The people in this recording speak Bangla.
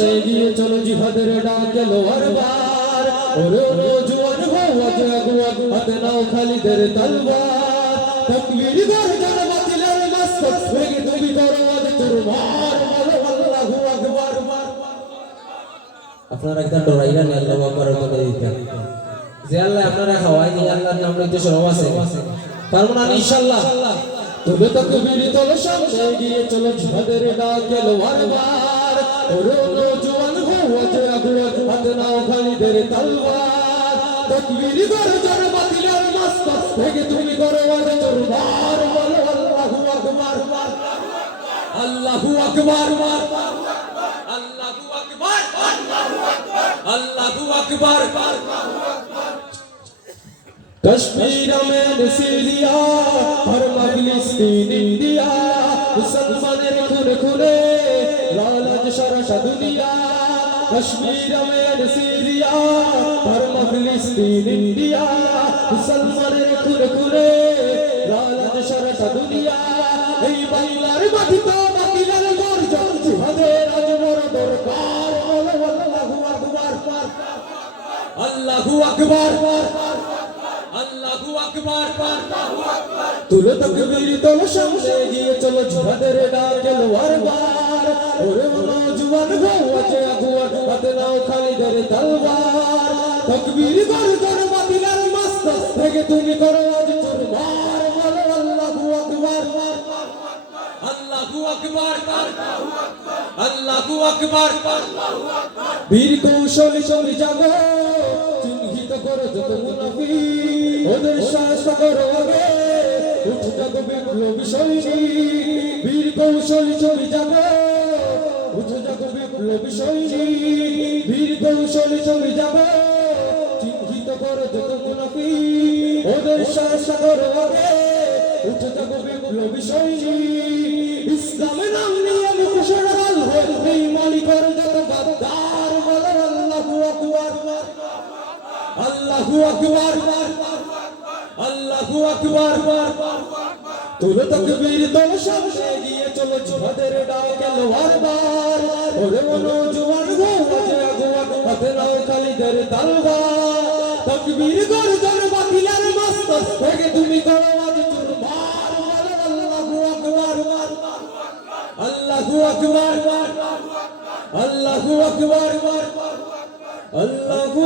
সামনে চলো জিহাদের ডাক এলো আরবার ওরে ওরে জোয়ান হও আজ আগুয়া হাতে নাও খালিদের তলবার। তকবীর গর্জন বাতিলের মস্তক ভেঙে তুমি করো আজ চুরমার। বলো আল্লাহু আকবার। আপনারা একটা ডরাইরা নিয়ে আল্লাহ আকবার করে দিতেন যে আল্লাহ আপনারা খাওয়াই দিয়ে আল্লাহর নাম লইতে সরব আছে। পারব না ইনশাআল্লাহ। তুমি তকবীর তোলো সামনে গিয়ে চলো জিহাদের ডাক এলো আরবার Oro nocuvan kuvvet yakuvat adına okanidir talvar Tekbiri görücen batiler mastas Peki tumi koruvat turbar Valu Allahu Akbar Allahu Akbar Allahu Akbar Allahu Akbar Kashmir में सीरिया हर मजलिस इंडिया मुसलमान खुल खुले লালাজ সারা দুনিয়া कश्मीर में सीरिया हर फिलिस्तीन इंडिया মুসলমানের খুনে খুনে লালাজ সারা দুনিয়া এই বাংলার মাটি তো বাকিলার গর্জন জিহাদের আজ বড় দরকার বলো আল্লাহু আকবার আল্লাহু আকবার আল্লাহু আকবার তুলো তকবীর তোলো সামনে গিয়ে চলো জিহাদের ডাক নাও তলবার তকবীর গর্জন বাতিলের মস্ত থেকে তুমি করো আজ চুরমার বলো আল্লাহু আকবার। আল্লাহু আকবার। আল্লাহু আকবার। বীর কৌশলী চলে যাব চিহ্নিত করো যত মুনাফি। ওদের শাস্ত করো আগে, উঠে যাব বিপ্লবী সৈনিক বীর কৌশলী চলে যাব যাব বিপ্লবী সৈনিক বীর কৌশলী চলে যাব। চিহ্নিত করো যত মুনাফি ওদের আগে। উঠে যাব বিপ্লবী সৈনিক ইসলামের নাম নিয়ে মুখোশের আল হয়ে বেঈমানি করে যত গাদ্দার বলো, আল্লাহু আকবার। আল্লাহু আকবার। আল্লাহু আকবার। তুলো তকবীর তোলো সামনে গিয়ে চলো জিহাদের ডাক এলো খালিদের তলবার তকবীর গর্জন বাকিলার মস্ত থেকে। তুমি করো আজ চুরমার আল্লাহু আকবার আল্লাহু আকবার আল্লাহু আকবার আল্লাহু